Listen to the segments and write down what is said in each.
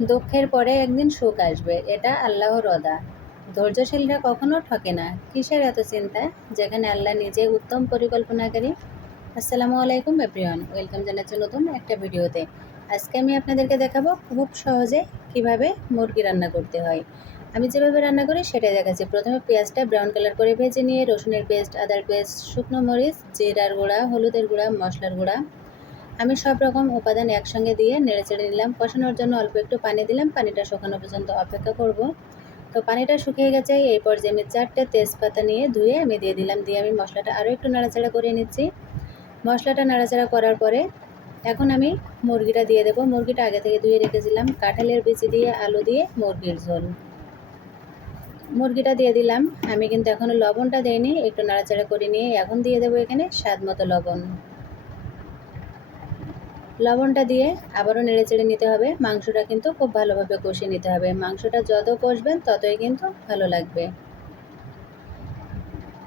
দুঃখের পরে একদিন সুখ আসবে, এটা আল্লাহর অদা ধৈর্যশীলরা কখনো ঠকে না। কিসের এত চিন্তা? যেখানে আল্লাহ নিজে উত্তম পরিকল্পনাকারী। আসসালামু আলাইকুম এভরিওয়ান ওয়েলকাম জানাচ্ছি নতুন একটা ভিডিওতে। আজকে আমি আপনাদেরকে দেখাবো খুব সহজে কীভাবে মুরগি রান্না করতে হয়। আমি যেভাবে রান্না করি সেটাই দেখাচ্ছি। প্রথমে পেঁয়াজটা ব্রাউন কালার করে ভেজে নিয়ে রসুনের পেস্ট, আদার পেস্ট, শুকনো মরিচ, জিরার গুঁড়া, হলুদের গুঁড়া, মশলার গুঁড়া আমি সব রকম উপাদান একসঙ্গে দিয়ে নেড়ে চেড়ে নিলাম। কষানোর জন্য অল্প একটু পানি দিলাম। পানিটা শুকানো পর্যন্ত অপেক্ষা করব। তো পানিটা শুকিয়ে গেছে। এই পর্যায়ে আমি চারটে তেজপাতা নিয়ে ধুয়ে আমি দিয়ে দিলাম। দিয়ে আমি মশলাটা আরও একটু নাড়াচাড়া করে নিচ্ছি। মশলাটা নাড়াচাড়া করার পরে এখন আমি মুরগিটা দিয়ে দেবো। মুরগিটা আগে থেকে ধুয়ে রেখেছিলাম। কাঁঠালের বিচি দিয়ে, আলু দিয়ে, মুরগির ঝোল। মুরগিটা দিয়ে দিলাম। আমি কিন্তু এখনও লবণটা দিইনি। একটু নাড়াচাড়া করে নিয়ে এখন দিয়ে দেবো এখানে স্বাদ মতো লবণ। লবণটা দিয়ে আবারও নেড়ে চেড়ে নিতে হবে। মাংসটা কিন্তু খুব ভালোভাবে কষিয়ে নিতে হবে। মাংসটা যত কষবেন ততই কিন্তু ভালো লাগবে।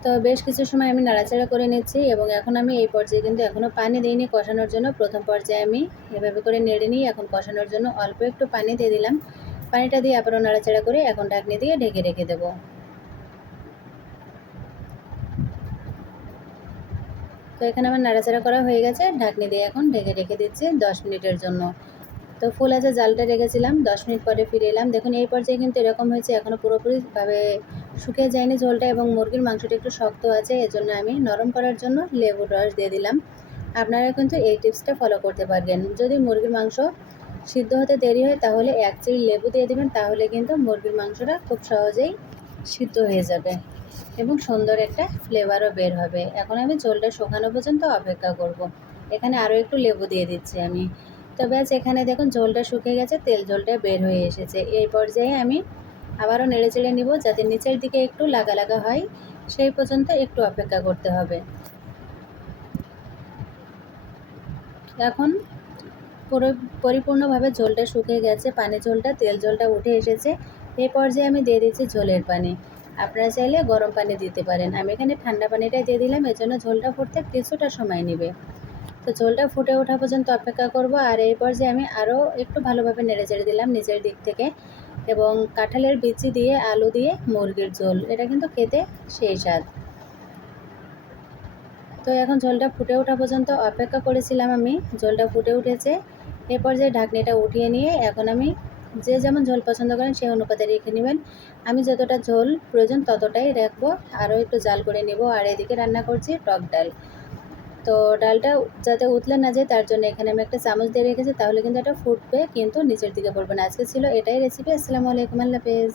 তো বেশ কিছু সময় আমি নাড়াচাড়া করে নিচ্ছি এবং এখন আমি এই পর্যায়ে কিন্তু এখনও পানি দিইনি কষানোর জন্য। প্রথম পর্যায়ে আমি এভাবে করে নেড়ে নিই এখন কষানোর জন্য অল্প একটু পানি দিয়ে দিলাম। পানিটা দিয়ে আবারও নাড়াচাড়া করে এখন ঢাকনি দিয়ে ঢেকে রেখে দেবো। তো এখানে আমার নাড়াচাড়া করা হয়ে গেছে, ঢাকনি দিয়ে এখন ঢেকে রেখে দিচ্ছি দশ মিনিটের জন্য। তো ফুল আছে, জালটা রেখেছিলাম, দশ মিনিট পরে ফিরে এলাম। দেখুন, এই পর্যায়ে কিন্তু এরকম হয়েছে এখনও পুরোপুরিভাবে শুকিয়ে যায়নি ঝোলটা এবং মুরগির মাংসটা একটু শক্ত আছে, এজন্য আমি নরম করার জন্য লেবুর রস দিয়ে দিলাম। আপনারা কিন্তু এই টিপসটা ফলো করতে পারবেন। যদি মুরগির মাংস সিদ্ধ হতে দেরি হয়, তাহলে এক চিড়ি লেবু দিয়ে দেবেন, তাহলে কিন্তু মুরগির মাংসটা খুব সহজেই সিদ্ধ হয়ে যাবে। এবং সুন্দর একটা ফ্লেভারও বের হবে। এখন আমি ঝোলটা শুকানো পর্যন্ত অপেক্ষা করব। এখানে আরও একটু লেবু দিয়ে দিচ্ছি আমি। তো ব্যাস, এখানে দেখুন ঝোলটা শুকিয়ে গেছে, তেল ঝোলটা বের হয়ে এসেছে। এই পর্যায়ে আমি আবারও নেড়ে চেড়ে নিব যাতে নিচের দিকে একটু লাগা লাগা হয়। সেই পর্যন্ত একটু অপেক্ষা করতে হবে। এখন পুরো পরিপূর্ণভাবে ঝোলটা শুকিয়ে গেছে, পানি ঝোলটা, তেল ঝোলটা উঠে এসেছে। এই পর্যায়ে আমি দিয়ে দিচ্ছি ঝোলের পানি। আপনারা চাইলে গরম পানি দিতে পারেন। আমি এখানে ঠান্ডা পানিটাই দিয়ে দিলাম এর জন্য ঝোলটা ফুটতে কিছুটা সময় নেবে। তো ঝোলটা ফুটে ওঠা পর্যন্ত অপেক্ষা করব, আর এই পর্যায়ে আমি আরও একটু ভালোভাবে নেড়ে চেড়ে দিলাম নিজের দিক থেকে, এবং কাঁঠালের বিচি দিয়ে, আলু দিয়ে মুরগির ঝোল। এটা কিন্তু খেতে সেই স্বাদ। তো এখন ঝোলটা ফুটে ওঠা পর্যন্ত অপেক্ষা করেছিলাম আমি, ঝোলটা ফুটে উঠেছে। এরপর যে ঢাকনিটা উঠিয়ে নিয়ে এখন আমি যে যেমন ঝোল পছন্দ করেন সেই অনুপাতে রেখে নেবেন। আমি যতটা ঝোল প্রয়োজন ততটাই রাখব। আরও একটু জাল করে নেব। আর এদিকে রান্না করছি টক ডাল। তো ডালটা যাতে উতলে না যায় তার জন্য এখানে আমি একটা চামচ দিয়ে রেখেছি। তাহলে কিন্তু এটা ফুটবে, কিন্তু নিচের দিকে পড়বে না। আজকে ছিল এটাই রেসিপি আসসালামু আলাইকুম। আল্লাহ হাফেজ।